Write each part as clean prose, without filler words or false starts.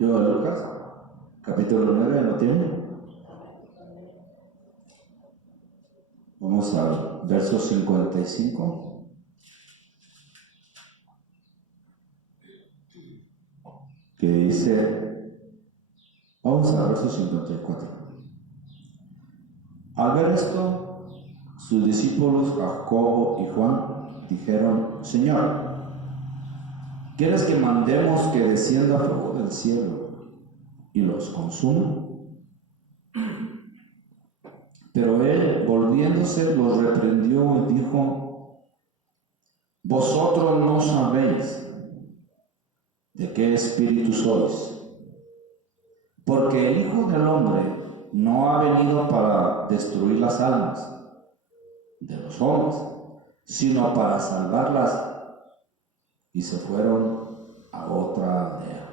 Yo de Lucas, capítulo 9, ¿lo tiene? Vamos al verso 55, que dice, vamos al verso 54. Al ver esto, sus discípulos Jacobo y Juan dijeron, Señor, ¿quieres que mandemos que descienda fuego del cielo y los consuma? Pero él, volviéndose, los reprendió y dijo, vosotros no sabéis de qué espíritu sois, porque el Hijo del Hombre no ha venido para destruir las almas de los hombres, sino para salvarlas. Y se fueron a otra aldea.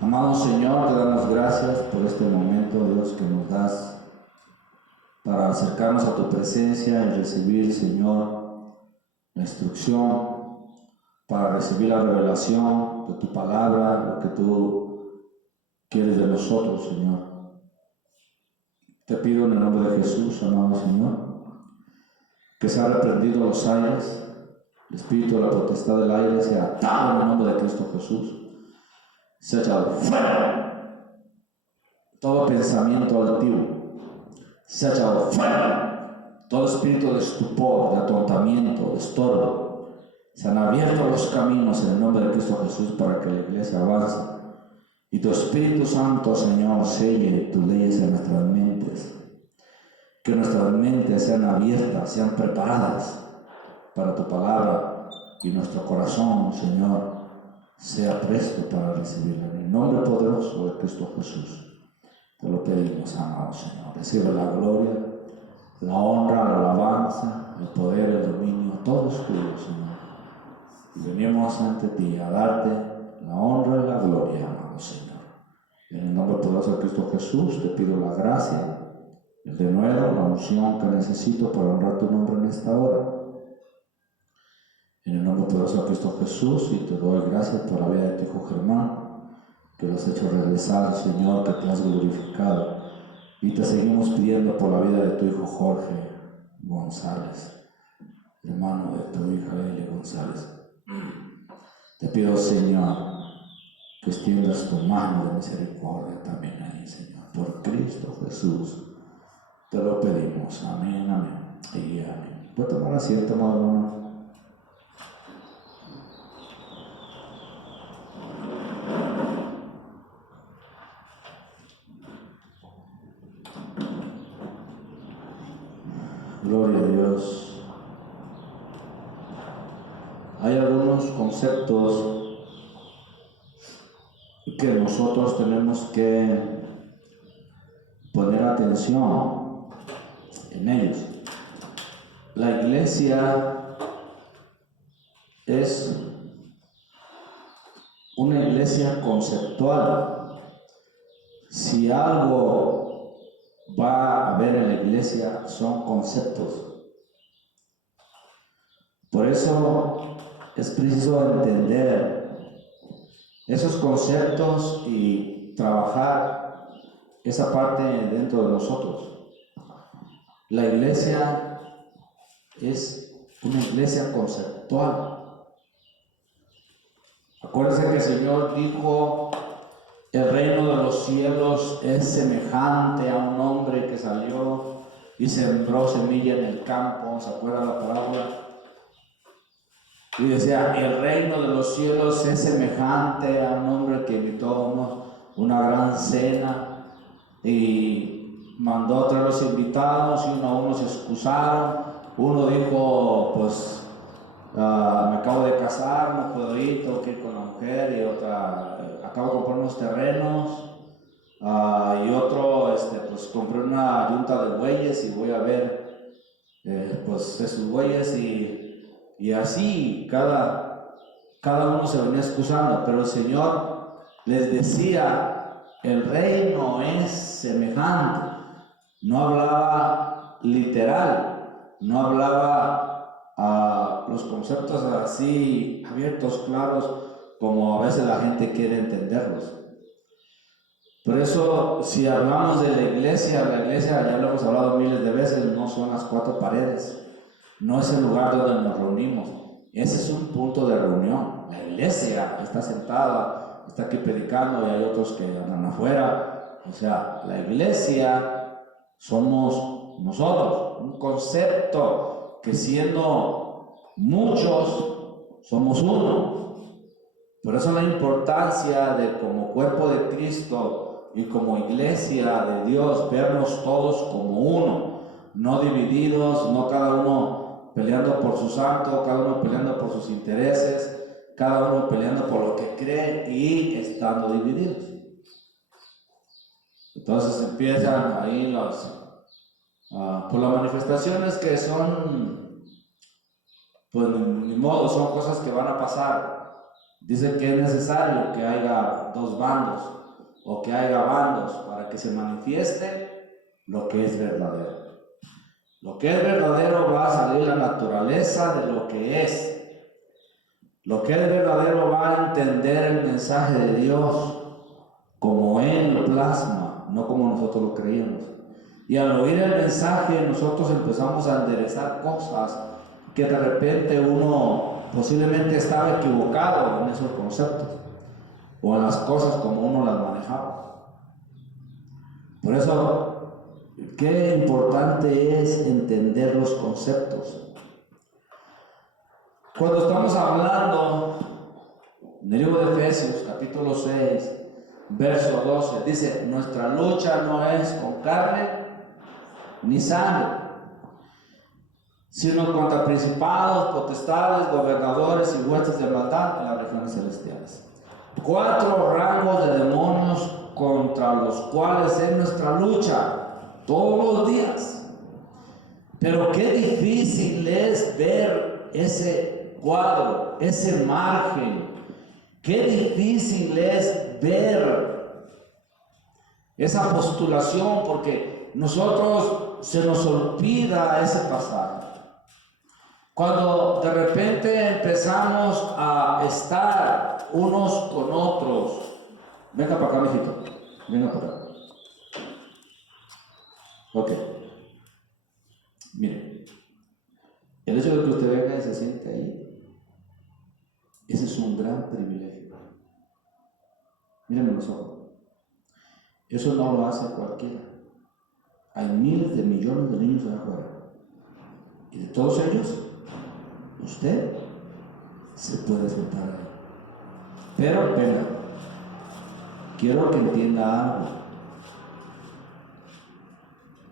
Amado Señor, te damos gracias por este momento, Dios, que nos das para acercarnos a tu presencia y recibir, Señor, la instrucción, para recibir la revelación de tu palabra, lo que tú quieres de nosotros, Señor. Te pido en el nombre de Jesús, amado Señor, que sea reprendido los aires, el espíritu de la potestad del aire sea atado en el nombre de Cristo Jesús, sea echado fuera todo pensamiento altivo, se ha echado fuera todo espíritu de estupor, de atontamiento, de estorbo. Se han abierto los caminos en el nombre de Cristo Jesús para que la iglesia avance. Y tu Espíritu Santo, Señor, selle tus leyes en nuestras mentes. Que nuestras mentes sean abiertas, sean preparadas para tu palabra. Y nuestro corazón, Señor, sea presto para recibirla. En el nombre poderoso de Cristo Jesús. Te lo pedimos, amado Señor. Recibe la gloria, la honra, la alabanza, el poder, el dominio, todo es tuyo, Señor. Y venimos ante ti a darte la honra y la gloria, amado Señor. En el nombre poderoso de Cristo Jesús, te pido la gracia, el denuedo, la unción que necesito para honrar tu nombre en esta hora. En el nombre poderoso de Cristo Jesús, y te doy gracias por la vida de tu hijo Germán, que lo has hecho regresar, Señor, que te has glorificado. Y te seguimos pidiendo por la vida de tu hijo Jorge González, hermano de tu hija Eli González. Te pido, Señor, que extiendas tu mano de misericordia también ahí, Señor. Por Cristo Jesús te lo pedimos. Amén, amén y amén. ¿Puedo tomar asiento, amado hermano? Gloria a Dios. Hay algunos conceptos que nosotros tenemos que poner atención en ellos. La iglesia es una iglesia conceptual. Si algo va a haber en la iglesia son conceptos. Por eso es preciso entender esos conceptos y trabajar esa parte dentro de nosotros. La iglesia es una iglesia conceptual. Acuérdense que el Señor dijo: el reino de los cielos es semejante a un hombre que salió y sembró semilla en el campo. ¿Se acuerdan la parábola? Y decía: el reino de los cielos es semejante a un hombre que invitó una gran cena y mandó a traer los invitados, y uno a uno se excusaron. Uno dijo: pues me acabo de casar, no puedo ir, tengo que ir con la mujer. Y otra: acabo de comprar unos terrenos. Y otro: pues compré una yunta de bueyes y voy a ver pues esos bueyes. Y así cada uno se venía excusando. Pero el Señor les decía: el reino es semejante. No hablaba literal, no hablaba los conceptos así abiertos, claros, como a veces la gente quiere entenderlos. Por eso, si hablamos de la iglesia, ya lo hemos hablado miles de veces, no son las cuatro paredes, no es el lugar donde nos reunimos, ese es un punto de reunión. La iglesia está sentada, está aquí predicando y hay otros que andan afuera. O sea, la iglesia somos nosotros, un concepto que siendo muchos somos uno. Por eso la importancia de como cuerpo de Cristo y como iglesia de Dios, vernos todos como uno, no divididos, no cada uno peleando por su santo, cada uno peleando por sus intereses, cada uno peleando por lo que cree y estando divididos. Entonces empiezan ahí por las manifestaciones que son, pues ni modo, son cosas que van a pasar. Dice que es necesario que haya dos bandos o que haya bandos para que se manifieste lo que es verdadero. Lo que es verdadero va a salir la naturaleza de lo que es. Lo que es verdadero va a entender el mensaje de Dios como Él lo plasma, no como nosotros lo creíamos. Y al oír el mensaje nosotros empezamos a enderezar cosas que de repente uno posiblemente estaba equivocado en esos conceptos o en las cosas como uno las manejaba. Por eso, qué importante es entender los conceptos. Cuando estamos hablando en el libro de Efesios, capítulo 6, verso 12, dice: nuestra lucha no es con carne ni sangre, sino contra principados, potestades, gobernadores y huestes de maldad en las regiones celestiales. 4 rangos de demonios contra los cuales es nuestra lucha todos los días. Pero qué difícil es ver ese cuadro, ese margen. Qué difícil es ver esa postulación, porque nosotros se nos olvida ese pasaje. Cuando de repente empezamos a estar unos con otros, venga para acá, mijito, venga para acá. Ok, mire, el hecho de que usted venga y se siente ahí, ese es un gran privilegio. Mírenme los ojos, eso no lo hace cualquiera. Hay miles de millones de niños allá afuera, y de todos ellos, usted se puede sentar ahí. Pero, venga, quiero que entienda algo.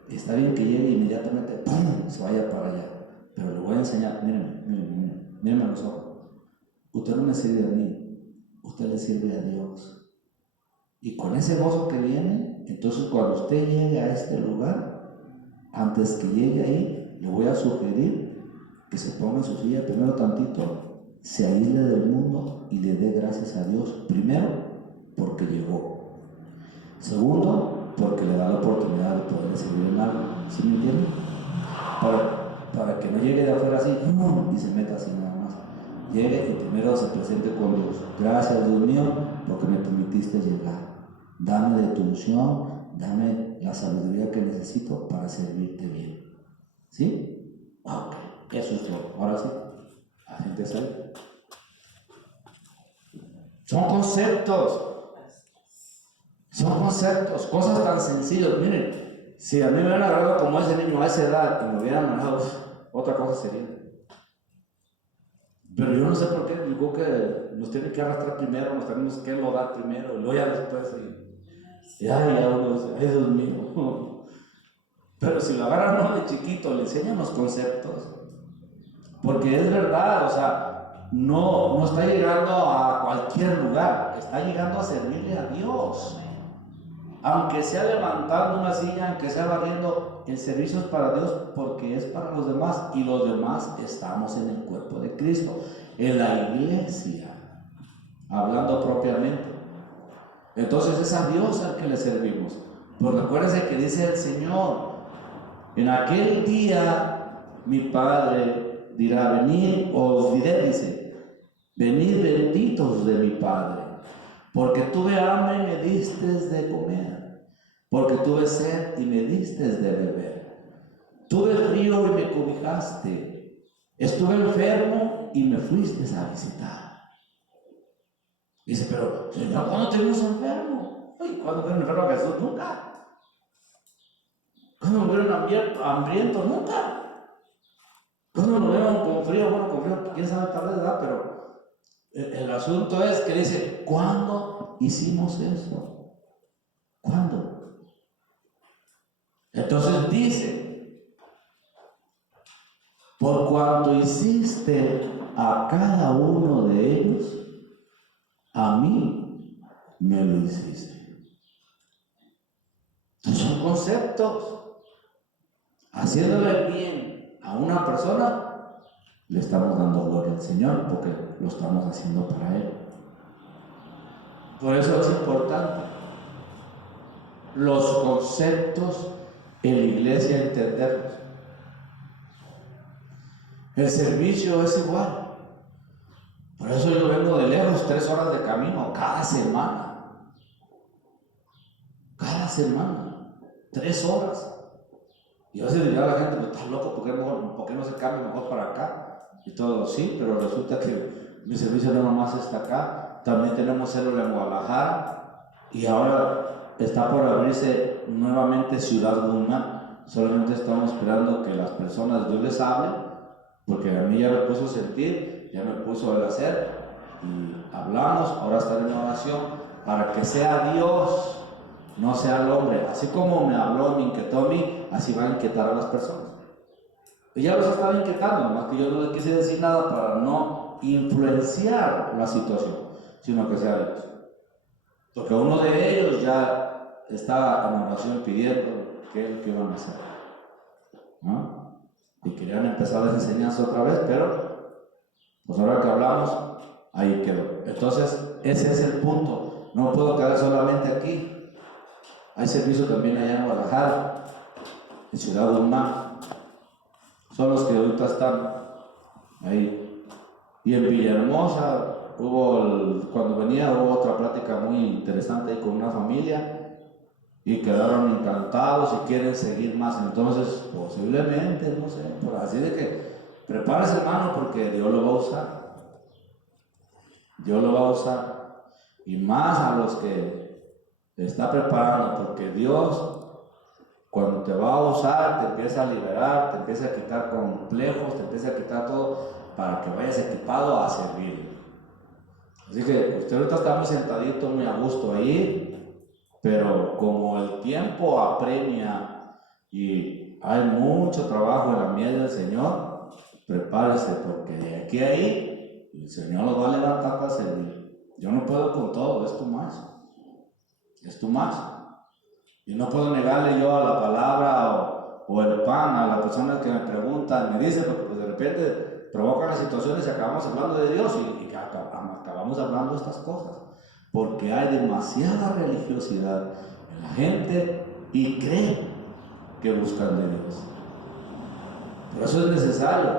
Está bien que llegue inmediatamente, ¡pum!, se vaya para allá. Pero le voy a enseñar, mírenme a los ojos. Usted no me sirve a mí, usted le sirve a Dios. Y con ese gozo que viene, entonces cuando usted llegue a este lugar, antes que llegue ahí, le voy a sugerir que se ponga en su silla primero tantito, se aísle del mundo y le dé gracias a Dios. Primero, porque llegó. Segundo, porque le da la oportunidad de poder servir en algo. ¿Sí me entienden? Para que no llegue de afuera así y se meta así nada más. Llegue y primero se presente con Dios. Gracias, Dios mío, porque me permitiste llegar. Dame de tu unción, dame la sabiduría que necesito para servirte bien. ¿Sí? Ok. Eso es todo. Ahora sí, la gente sabe. Son conceptos, cosas tan sencillas. Miren, si a mí me hubieran agarrado como ese niño a esa edad y me hubieran manejado, otra cosa sería. Pero yo no sé por qué, digo que nos tienen que arrastrar primero, nos tenemos que lodar primero, y luego ya después, y ay, uno dice, ay, Dios mío. Pero si lo agarran uno de chiquito, le enseñan los conceptos. Porque es verdad, o sea, no está llegando a cualquier lugar, está llegando a servirle a Dios. Aunque sea levantando una silla, aunque sea barriendo, el servicio es para Dios porque es para los demás, y los demás estamos en el cuerpo de Cristo, en la iglesia, hablando propiamente. Entonces es a Dios al que le servimos. Pues recuérdense que dice el Señor: en aquel día mi Padre dirá, venid, os diré, dice, venid benditos de mi Padre, porque tuve hambre y me distes de comer, porque tuve sed y me distes de beber, tuve frío y me cobijaste, estuve enfermo y me fuiste a visitar. Dice, pero Señor, ¿cuándo te vimos enfermo? Uy, ¿cuándo vieron enfermo a Jesús? Nunca. ¿Cuándo lo vieron hambriento? Nunca. ¿Cuándo lo vieron con frío? Bueno, con frío, quién sabe, tal vez, ¿verdad? Pero el asunto es que dice, ¿cuándo hicimos eso? ¿Cuándo? Entonces dice, por cuanto hiciste a cada uno de ellos, a mí me lo hiciste. Son conceptos. Haciéndole bien a una persona, le estamos dando gloria al Señor porque lo estamos haciendo para Él. Por eso es importante los conceptos en la iglesia entenderlos. El servicio es igual. Por eso yo vengo de lejos, 3 horas de camino cada semana. Cada semana, 3 horas. Y a veces dirá la gente, pues estás loco, ¿por qué no se cambia mejor para acá? Y todo, sí, pero resulta que mi servicio no nomás está acá, también tenemos célula en Guadalajara y ahora está por abrirse nuevamente Ciudad Guzmán. Solamente estamos esperando que las personas, Dios les hable, porque a mí ya me puso a sentir, ya me puso a hacer y hablamos, ahora estar en oración para que sea Dios, no sea el hombre. Así como me habló, me inquietó a mí, así va a inquietar a las personas. Y ya los estaba inquietando, nomás que yo no les quise decir nada para no influenciar la situación, sino que sea Dios. Porque uno de ellos ya estaba en oración pidiendo que iban a hacer, ¿no? Y querían empezar las enseñanzas otra vez, pero pues ahora que hablamos, ahí quedó. Entonces, ese es el punto. No puedo quedar solamente aquí. Hay servicio también allá en Guadalajara, en Ciudad Guzmán. Son los que ahorita están ahí. Y en Villahermosa cuando venía hubo otra plática muy interesante ahí con una familia y quedaron encantados y quieren seguir más. Entonces, posiblemente, no sé, por así de que prepárese, hermano, porque Dios lo va a usar. Dios lo va a usar. Y más a los que te está preparando, porque Dios, cuando te va a usar, te empieza a liberar, te empieza a quitar complejos, te empieza a quitar todo para que vayas equipado a servir. Así que usted ahorita está muy sentadito, muy a gusto ahí, pero como el tiempo apremia y hay mucho trabajo en la mies del Señor, prepárese, porque de aquí a ahí el Señor lo va a levantar para servir. Yo no puedo con todo, es too much. Y no puedo negarle yo a la palabra o el pan a las personas que me preguntan, me dicen, porque pues de repente provocan las situaciones y acabamos hablando de Dios y acabamos hablando de estas cosas, porque hay demasiada religiosidad en la gente y creen que buscan de Dios. Por eso es necesario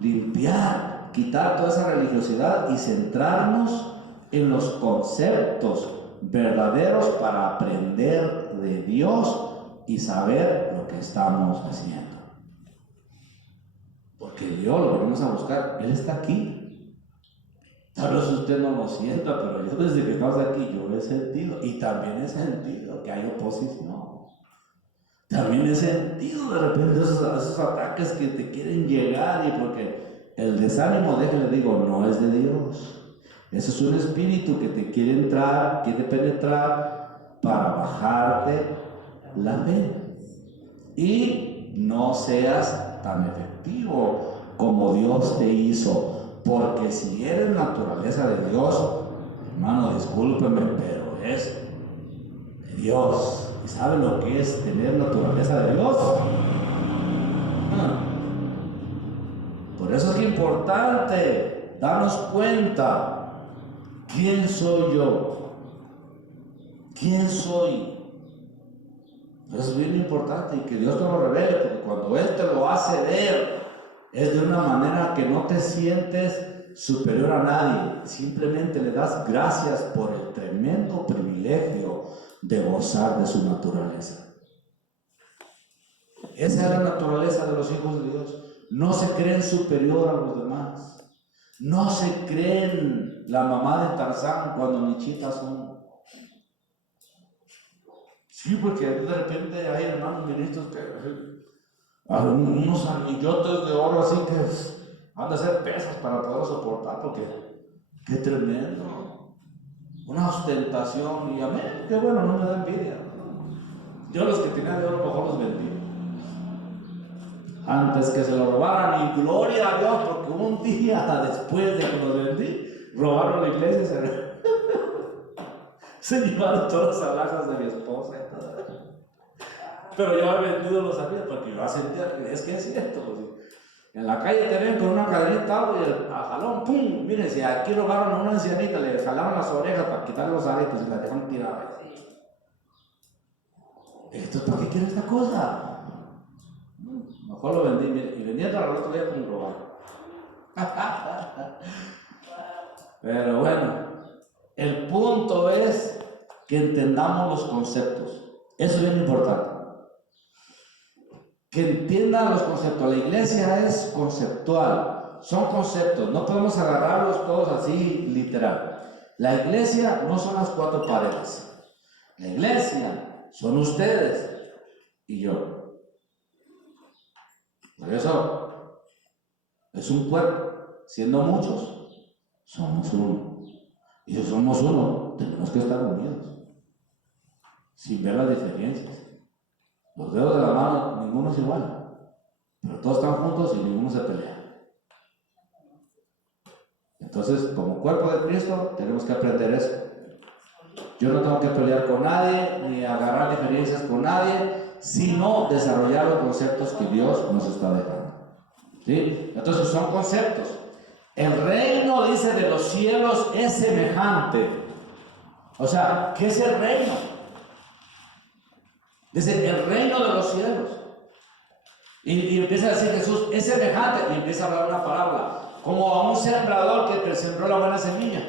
limpiar, quitar toda esa religiosidad y centrarnos en los conceptos verdaderos para aprender de Dios y saber lo que estamos haciendo. Porque Dios lo venimos a buscar, Él está aquí. Tal vez usted no lo sienta, pero yo desde que estamos aquí yo he sentido, y también he sentido que hay oposición. También he sentido de repente esos ataques que te quieren llegar, y porque el desánimo, déjenle digo, no es de Dios. Ese es un espíritu que te quiere entrar, quiere penetrar para bajarte la fe. Y no seas tan efectivo como Dios te hizo. Porque si eres naturaleza de Dios, hermano, discúlpeme, pero es de Dios. ¿Y sabe lo que es tener naturaleza de Dios? Por eso es importante darnos cuenta. ¿Quién soy yo? ¿Quién soy? Eso es bien importante y que Dios te lo revele, porque cuando Él te lo hace ver, es de una manera que no te sientes superior a nadie, simplemente le das gracias por el tremendo privilegio de gozar de su naturaleza. Esa es la naturaleza de los hijos de Dios. No se creen superior a los demás. No se creen la mamá de Tarzán cuando ni chitas son. Sí, porque de repente hay hermanos ministros que unos anillotes de oro así que han de ser pesas para poder soportar, porque qué tremendo. Una ostentación, y a mí, qué bueno, no me da envidia. Yo los que tenía de oro mejor los vendí antes que se lo robaran, y gloria a Dios, porque un día después de que los vendí, robaron la iglesia y se llevaron todas las alhajas de mi esposa y todo. Pero yo había vendido los anillos porque yo sentía que es cierto. Pues, en la calle te ven con una cadenita y el jalón, ¡pum! Miren, si aquí robaron a una ancianita, le jalaron las orejas para quitarle los aretes y la dejaron tirada. ¿Esto para qué quiere esta cosa? Mejor lo vendí y vendiendo al otro día como robar. Pero bueno, el punto es que entendamos los conceptos. Eso es bien importante. Que entiendan los conceptos. La iglesia es conceptual. Son conceptos. No podemos agarrarlos todos así literal. La iglesia no son las cuatro paredes. La iglesia son ustedes y yo. Por eso es un cuerpo. Siendo muchos, somos uno. Y si somos uno, tenemos que estar unidos, sin ver las diferencias. Los dedos de la mano, ninguno es igual, pero todos están juntos y ninguno se pelea. Entonces, como cuerpo de Cristo, tenemos que aprender eso. Yo no tengo que pelear con nadie, ni agarrar diferencias con nadie, sino desarrollar los conceptos que Dios nos está dejando. ¿Sí? Entonces, son conceptos. El reino, dice, de los cielos es semejante. O sea, ¿qué es el reino? Dice, el reino de los cielos. Y empieza a decir Jesús, es semejante. Y empieza a hablar una parábola. Como a un sembrador que sembró la buena semilla.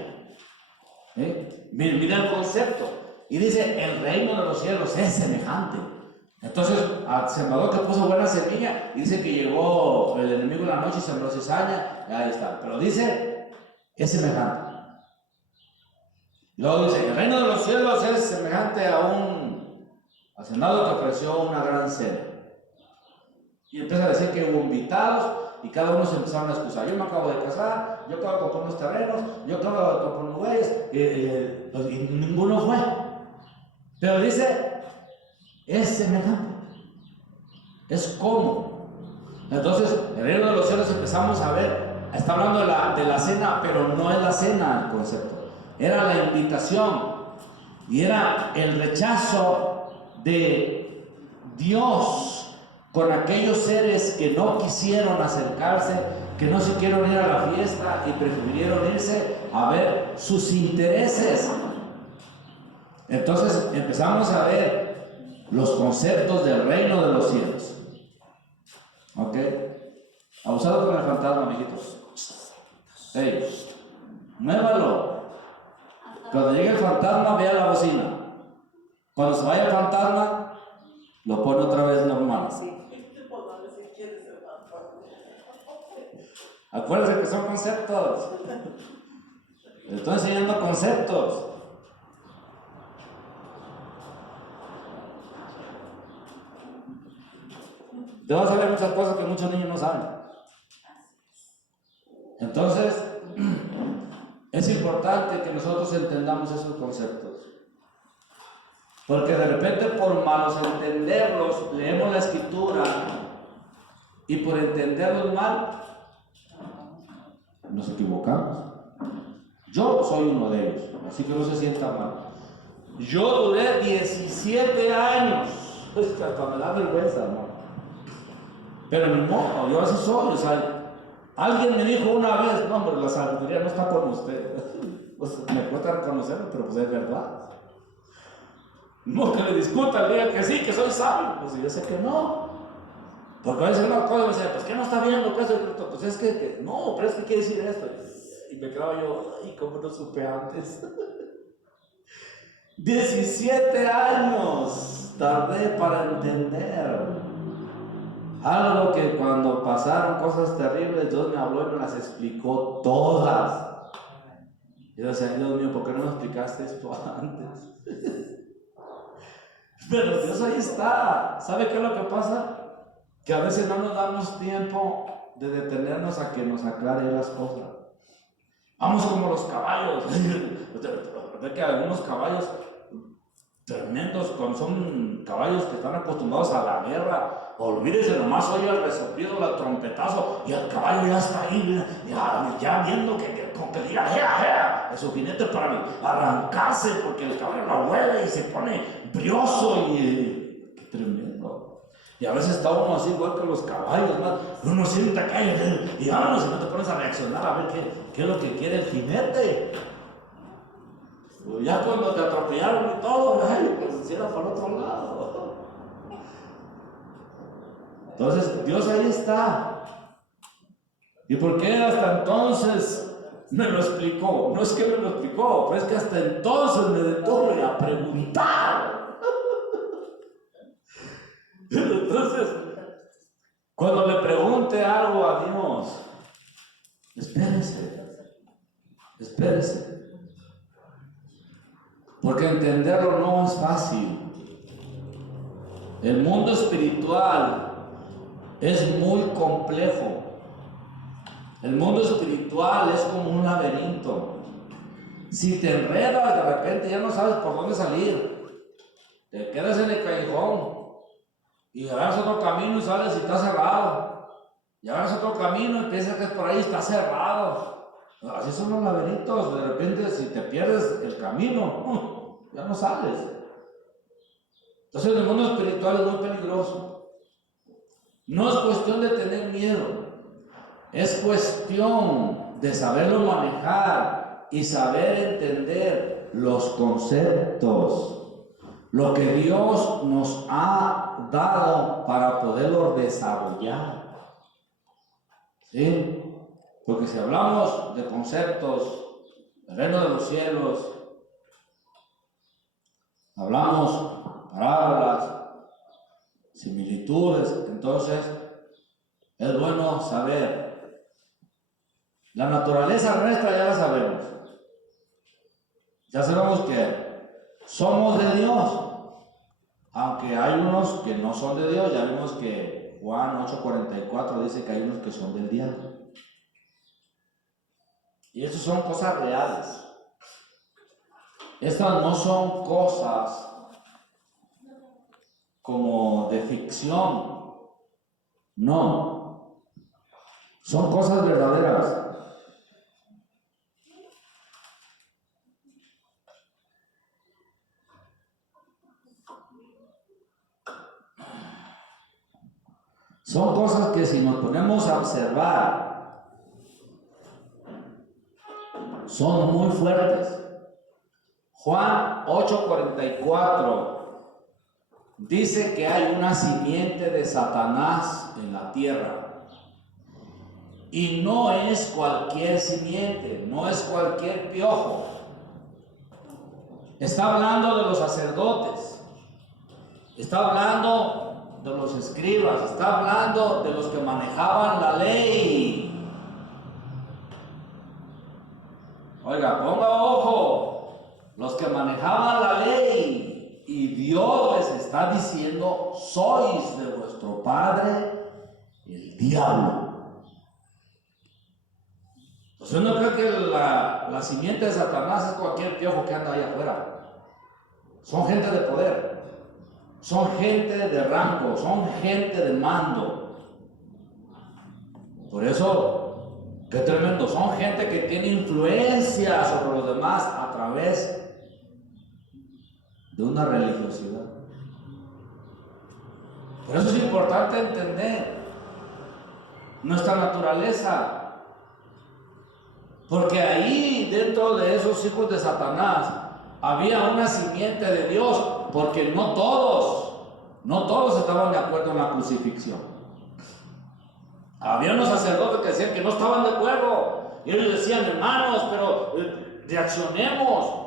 Mira el concepto. Y dice, el reino de los cielos es semejante. Entonces, al sembrador que puso buena semilla, dice que llegó el enemigo en la noche y sembró cizaña, ahí está. Pero dice, es semejante. Luego dice, el reino de los cielos es semejante a un hacendado que ofreció una gran cena. Y empieza a decir que hubo invitados y cada uno se empezaron a excusar. Yo me acabo de casar, yo acabo de comprar unos terrenos, yo acabo de comprar unos bueyes, y ninguno fue. Pero dice, es semejante, es como. Entonces, el reino de los cielos empezamos a ver, está hablando de la cena, pero no es la cena el concepto, era la invitación y era el rechazo de Dios con aquellos seres que no quisieron acercarse, que no se quisieron ir a la fiesta y prefirieron irse a ver sus intereses. Entonces empezamos a ver los conceptos del reino de los cielos. ¿Ok? Abusado con el fantasma, mijitos. Hey, muévalo. Cuando llegue el fantasma, vea la bocina. Cuando se vaya el fantasma, lo pone otra vez normal. Acuérdense que son conceptos. Les estoy enseñando conceptos. Te vas a ver muchas cosas que muchos niños no saben. Entonces, es importante que nosotros entendamos esos conceptos. Porque de repente, por malos entenderlos, leemos la escritura y por entenderlos mal, nos equivocamos. Yo soy uno de ellos, así que no se sienta mal. Yo duré 17 años. Es que hasta me da vergüenza, ¿no? Pero ni modo, yo así soy. O sea, alguien me dijo una vez, no, hombre, la sabiduría no está con usted. Pues me cuesta reconocerlo, pero pues es verdad. No que le discutan, digan que sí, que soy sabio. Pues yo sé que no. Porque a veces una cosa me dice, pues que no está viendo, pues es que no, pero es que quiere decir esto. Y me quedaba yo, ay, ¿cómo no supe antes? 17 años tardé para entender algo que cuando pasaron cosas terribles, Dios me habló y me las explicó todas. Y yo decía, Dios mío, ¿por qué no me explicaste esto antes? Pero Dios ahí está. ¿Sabe qué es lo que pasa? Que a veces no nos damos tiempo de detenernos a que nos aclare las cosas. Vamos como los caballos. Ve que algunos caballos tremendos, cuando son caballos que están acostumbrados a la guerra, olvídese, nomás oye el resoplido, el trompetazo, y el caballo ya está ahí, ya viendo que diga su jinete para arrancarse, porque el caballo lo huele y se pone brioso y qué tremendo. Y a veces está uno así igual que los caballos, ¿no? Uno siente acá y vámonos, y no te pones a reaccionar a ver qué es lo que quiere el jinete. Ya cuando te atropellaron y todo, pues si era por otro lado. Entonces, Dios ahí está. ¿Y por qué hasta entonces me lo explicó? No es que me lo explicó, pero es que hasta entonces me detuve a preguntar. Entonces, cuando le pregunte algo a Dios, espérese. Porque entenderlo no es fácil. El mundo espiritual es muy complejo. El mundo espiritual es como un laberinto. Si te enredas de repente ya no sabes por dónde salir. Te quedas en el callejón y agarras otro camino y sales y está cerrado. Y agarras otro camino y piensas que es por ahí y está cerrado. Así son los laberintos. De repente si te pierdes el camino, ya no sales. Entonces el mundo espiritual es muy peligroso. No es cuestión de tener miedo, es cuestión de saberlo manejar y saber entender los conceptos, lo que Dios nos ha dado para poderlo desarrollar. ¿Sí? Porque si hablamos de conceptos, del reino de los cielos, hablamos parábolas, similitudes, entonces es bueno saber. La naturaleza nuestra ya la sabemos. Ya sabemos que somos de Dios, aunque hay unos que no son de Dios. Ya vimos que Juan 8:44 dice que hay unos que son del diablo. Y eso son cosas reales. Estas no son cosas como de ficción. No. Son cosas verdaderas. Son cosas que si nos ponemos a observar son muy fuertes. Juan 8:44 dice que hay una simiente de Satanás en la tierra. Y no es cualquier simiente, no es cualquier piojo. Está hablando de los sacerdotes, está hablando de los escribas, está hablando de los que manejaban la ley. Oiga, ponga ojo, los que manejaban la ley, y Dios les está diciendo: sois de vuestro padre el diablo. Entonces no creo que la simiente de Satanás es cualquier piojo que anda allá afuera. Son gente de poder, son gente de rango, son gente de mando. Por eso, qué tremendo, son gente que tiene influencia sobre los demás a través de una religiosidad. Por eso es importante entender nuestra naturaleza. Porque ahí, dentro de esos hijos de Satanás, había una simiente de Dios, porque no todos estaban de acuerdo en la crucifixión. Había unos sacerdotes que decían que no estaban de acuerdo, Y ellos decían, hermanos, pero reaccionemos.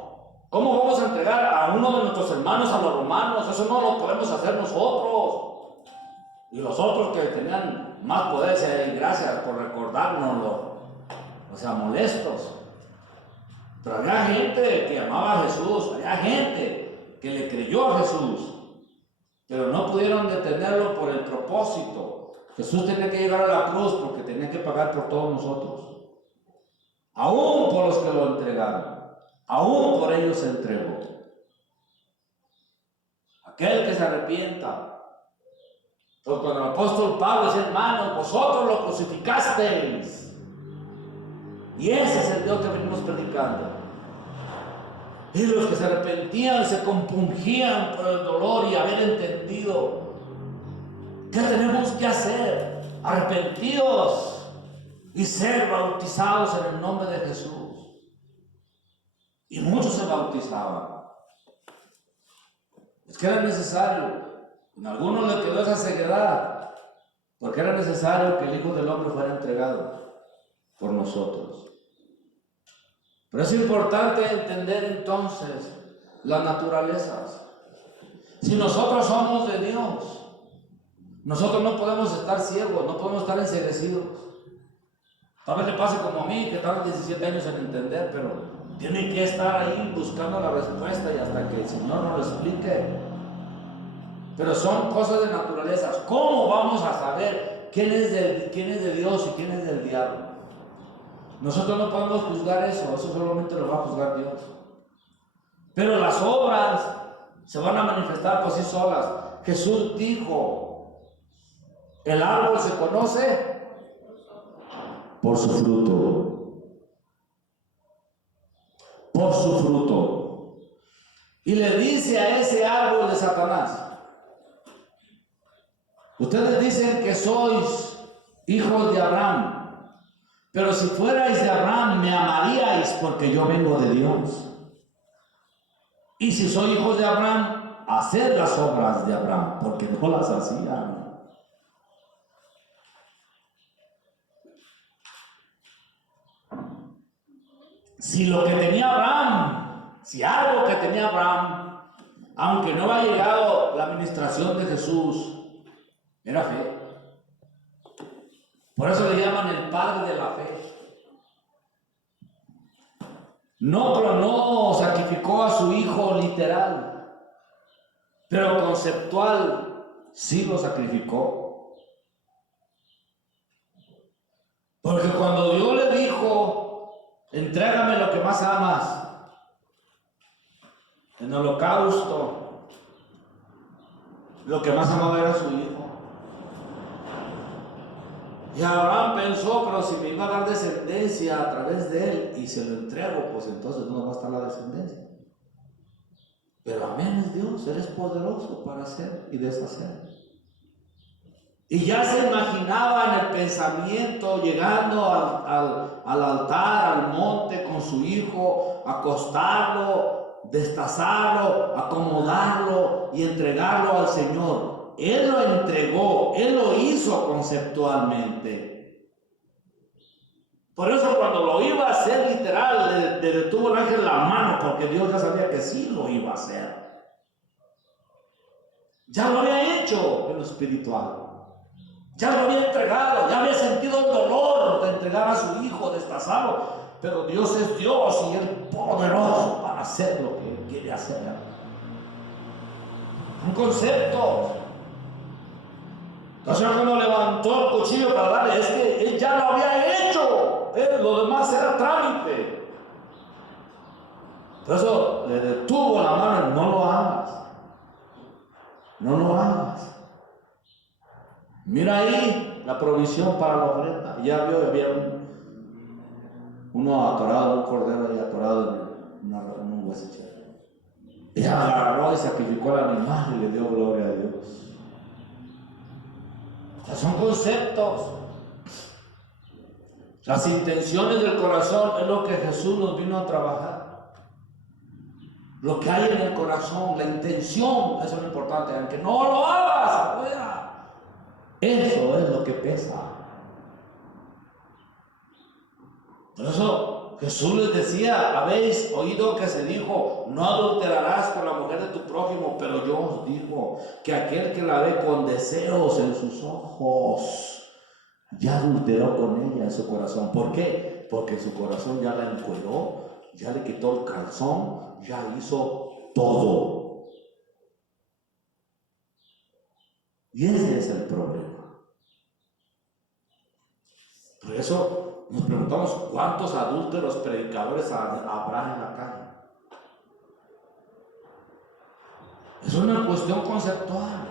¿Cómo vamos a entregar a uno de nuestros hermanos a los romanos? Eso no lo podemos hacer nosotros. Y los otros que tenían más poder decían, gracias por recordárnoslo. O sea, molestos. Pero había gente que amaba a Jesús, había gente que le creyó a Jesús, pero no pudieron detenerlo por el propósito. Jesús tenía que llegar a la cruz porque tenía que pagar por todos nosotros. Aún por los que lo entregaron, aún por ellos se entregó. Aquel que se arrepienta. Entonces, cuando el apóstol Pablo decía, hermanos, vosotros lo crucificasteis. Y ese es el Dios que venimos predicando. Y los que se arrepentían se compungían por el dolor y haber entendido. ¿Qué tenemos que hacer? Arrepentidos y ser bautizados en el nombre de Jesús. Y muchos se bautizaban. Es que era necesario. En algunos le quedó esa ceguedad, porque era necesario que el Hijo del Hombre fuera entregado por nosotros. Pero es importante entender entonces las naturalezas. Si nosotros somos de Dios, nosotros no podemos estar ciegos, no podemos estar enceguecidos. Tal vez le pase como a mí, que tardan 17 años en entender, pero tiene que estar ahí buscando la respuesta y hasta que el Señor nos lo explique. Pero son cosas de naturalezas. ¿Cómo vamos a saber quién es de Dios y quién es del diablo? Nosotros no podemos juzgar eso solamente lo va a juzgar Dios. Pero las obras se van a manifestar por sí solas. Jesús dijo, el árbol se conoce por su fruto. Por su fruto. Y le dice a ese árbol de Satanás, ustedes dicen que sois hijos de Abraham, pero si fuerais de Abraham me amaríais porque yo vengo de Dios. Y si sois hijos de Abraham, haced las obras de Abraham, porque no las hacían. Si lo que tenía Abraham, si algo que tenía Abraham, aunque no había llegado la administración de Jesús, era fe. Por eso le llaman el padre de la fe. No sacrificó a su hijo literal, pero conceptual sí lo sacrificó. Porque cuando Dios le dijo, entrégame lo que más amas, en holocausto, lo que más amaba era su hijo. Y Abraham pensó, pero si me iba a dar descendencia a través de él y se lo entrego, pues entonces no va a estar la descendencia. Pero amén es Dios, Él es poderoso para hacer y deshacer. Y ya se imaginaba en el pensamiento llegando al altar, al monte con su hijo, acostarlo, destazarlo, acomodarlo y entregarlo al Señor. Él lo entregó, Él lo hizo conceptualmente. Por eso cuando lo iba a hacer literal, le detuvo el ángel la mano, porque Dios ya sabía que sí lo iba a hacer. Ya lo había hecho en lo espiritual. Ya lo había entregado, ya había sentido el dolor de entregar a su hijo, destazarlo. Pero Dios es Dios y es poderoso para hacer lo que Él quiere hacer. Un concepto. Entonces cuando levantó el cuchillo para darle, es que Él ya lo había hecho. Lo demás era trámite. Por eso le detuvo la mano, no lo hagas. No lo hagas. Mira ahí la provisión para la ofrenda. Ya vio, había uno atorado, un cordero ahí atorado en un hueso. Y agarró y sacrificó al animal y le dio gloria a Dios. O sea, son conceptos. Las intenciones del corazón es lo que Jesús nos vino a trabajar. Lo que hay en el corazón, la intención, eso es lo importante. Aunque no lo hagas afuera, eso es lo que pesa. Por eso Jesús les decía, habéis oído que se dijo, no adulterarás con la mujer de tu prójimo, pero yo os digo que aquel que la ve con deseos en sus ojos, ya adulteró con ella en su corazón. ¿Por qué? Porque en su corazón ya la encueró, ya le quitó el calzón, ya hizo todo. Y ese es el problema. Por eso nos preguntamos cuántos adúlteros predicadores habrá en la calle. Es una cuestión conceptual.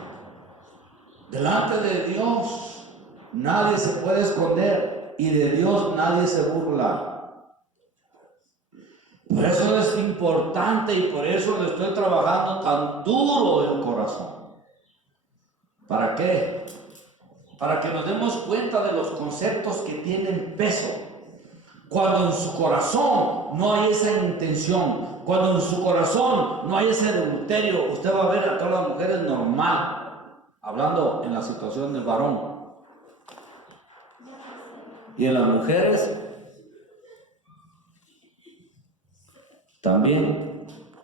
Delante de Dios nadie se puede esconder y de Dios nadie se burla. Por eso es importante y por eso le estoy trabajando tan duro el corazón. ¿Para qué? Para que nos demos cuenta de los conceptos que tienen peso. Cuando en su corazón no hay esa intención, cuando en su corazón no hay ese adulterio, usted va a ver a todas las mujeres normal, hablando en la situación del varón. Y en las mujeres también.